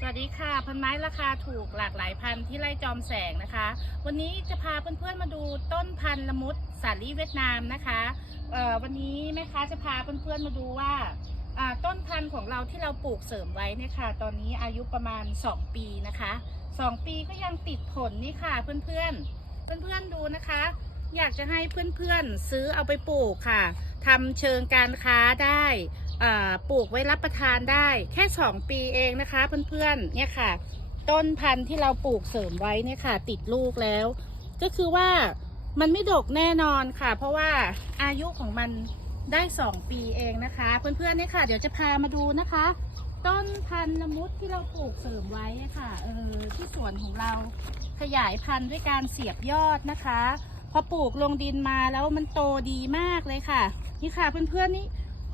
สวัสดีค่ะพันไม้ราคาถูกหลากหลายพันธุ์ที่ไร่จอมแสงนะคะ วันนี้จะพาเพื่อนๆมาดูต้นพันธุ์ละมุดสาลี่เวียดนามนะคะเอ่อวันนี้แม่ค้าจะพาเพื่อนๆมาดูว่าอ่าต้นพันธุ์ของเราที่เราปลูกเสริมไว้เนี่ยค่ะ ตอนนี้อายุประมาณ 2 ปีนะคะ 2 ปีก็ยังติดผลนี่ค่ะเพื่อนๆเพื่อนๆดูนะคะ อยากจะให้เพื่อนๆซื้อเอาไปปลูกค่ะทำเชิงการค้าได้ ปลูกไว้รับประทานได้แค่ 2 ปีเองนะคะเพื่อนๆเนี่ยค่ะ ต้นพันธุ์ที่เราปลูกเสริมไว้เนี่ยค่ะ ติดลูกแล้ว ก็คือว่ามันไม่ดกแน่นอนค่ะ เพราะว่าอายุของมันได้ 2 ปีเองนะคะ เพื่อนๆเนี่ยค่ะ เดี๋ยวจะพามาดูนะคะ ต้นพันธุ์ละมุดที่เราปลูกเสริมไว้ค่ะเออที่สวนของเราขยายพันธุ์ด้วยการเสียบยอดนะคะ พอปลูกลงดินมาแล้วมันโตดีมากเลยค่ะ นี่ค่ะเพื่อนๆนี่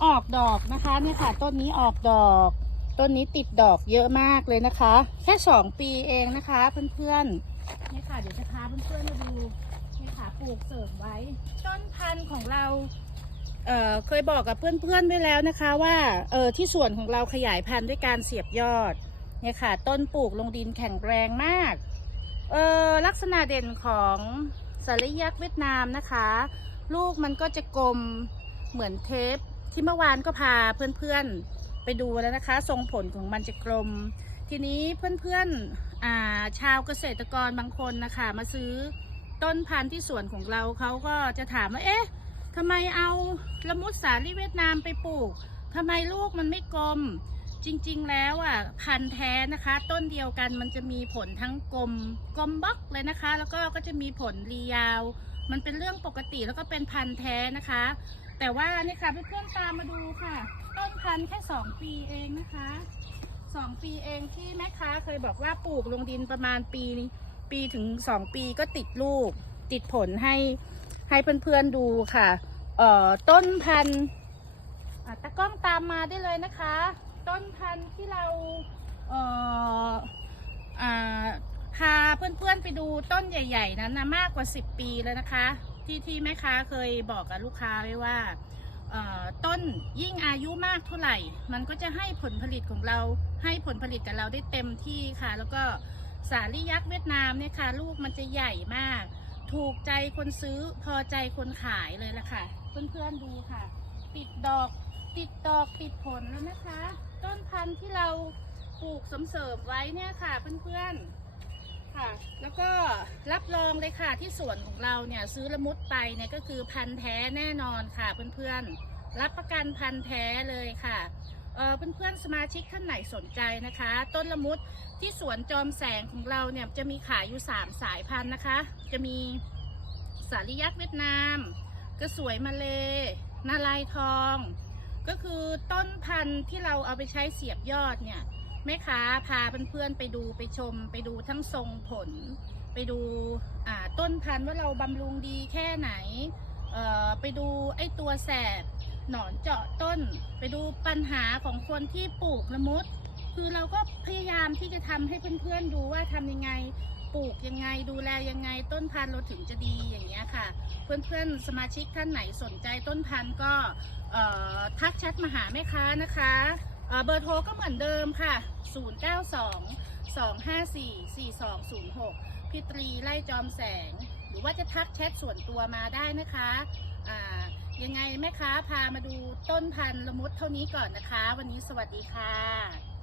ออกดอกนะคะเนี่ยค่ะ ต้นนี้ออกดอก ต้นนี้ติดดอกเยอะมากเลยนะคะ แค่สองปีเองนะคะเพื่อนๆนี่ยค่ะเดี๋ยวจะพาเพื่อนๆมาดูเนี่ยค่ะปลูกเสริมไว้ ต้นพันธุ์ของเราเเคยบอกกับเพื่อนๆไว้แล้วนะคะว่าเออที่สวนของเราขยายพันธุ์ด้วยการเสียบยอดเนี่ยค่ะ ต้นปลูกลงดินแข็งแรงมากเออลักษณะเด่นของสาลิยักษ์เวียดนามนะคะ ลูกมันก็จะกลมเหมือนเทป ที่เมื่อวานก็พาเพื่อนๆไปดูแล้วนะคะ ทรงผลของมันจะกลม ทีนี้เพื่อนๆาชาวเกษตรกรบางคนนะคะมาซื้อต้นพันธุ์ที่สวนของเราเขาก็จะถามว่าเอ๊ะทำไมเอาละมุดสาลีเวียดนามไปปลูกทำไมลูกมันไม่กลม จริงๆแล้วอะพันธุ์แท้นะคะ ต้นเดียวกันมันจะมีผลทั้งกลมกลมบล็อกเลยนะคะ แล้วก็ก็จะมีผลรียาว มันเป็นเรื่องปกติแล้วก็เป็นพันธุ์แท้นะคะ แต่ว่านี่ค่ะเพื่อนๆตามมาดูค่ะ ต้นพันธุ์แค่สองปีเองนะคะสองปีเองที่แม่ค้าเคยบอกว่าปลูกลงดินประมาณปีปีถึงสองปีก็ติดลูก ติดผลให้ให้เพื่อนๆดูค่ะเอ่อต้นพันธุ์อะตะกล้องตามมาได้เลยนะคะ ต้นพันธุ์ที่เราเอ่ออพาเพื่อนๆไปดูต้นใหญ่ ๆ นั้นนะมากกว่า 10 ปีแล้วนะคะ ที่ที่แม่ค้าเคยบอกกับลูกค้าไว้ว่าต้นยิ่งอายุมากเท่าไหร่ มันก็จะให้ผลผลิตของเราให้ผลผลิตกับเราได้เต็มที่ค่ะ แล้วก็สาลี่ยักษ์เวียดนามเนี่ยค่ะ ลูกมันจะใหญ่มาก ถูกใจคนซื้อพอใจคนขายเลยละค่ะ เพื่อนๆดูค่ะ ติดดอกติดดอกติดผลแล้วนะคะ ต้นพันธุ์ที่เราปลูกสมเสริมไว้เนี่ยค่ะเพื่อนๆ ค่ะ แล้วก็รับรองเลยค่ะที่สวนของเราเนี่ยซื้อละมุดไปเนี่ยก็คือพันธุ์แท้แน่นอนค่ะเพื่อนๆ รับประกันพันธุ์แท้เลยค่ะเออเพื่อนๆสมาชิกท่านไหนสนใจนะคะ ต้นละมุดที่สวนจอมแสงของเราเนี่ยจะมีขายอยู่ 3 สายพันธุ์นะคะ จะมีสาลิยักษ์เวียดนาม กระสวยมาเลนาลายทอง ก็คือต้นพันธุ์ที่เราเอาไปใช้เสียบยอดเนี่ย แม่ค้าพาเพื่อนๆไปดูไปชม ไปดูทั้งทรงผล ไปดูต้นพันธุ์ว่าเราบำรุงดีแค่ไหน ไปดูไอ้ตัวแสบหนอนเจาะต้น ไปดูปัญหาของคนที่ปลูกละมุด คือเราก็พยายามที่จะทำให้เพื่อนๆดูว่าทำยังไงปลูกยังไงดูแลยังไงต้นพันธุ์เราถึงจะดีอย่างเงี้ยค่ะ เพื่อนๆสมาชิกท่านไหนสนใจต้นพันธุ์ก็ทักแชทมาหาแม่ค้านะคะ เบอร์โทรก็เหมือนเดิมค่ะ 092 254 4206 พี่ตรีไล่จอมแสง หรือว่าจะทักแชทส่วนตัวมาได้นะคะยังไงแม่ค้าพามาดูต้นพันธุ์ละมุดเท่านี้ก่อนนะคะ วันนี้สวัสดีค่ะ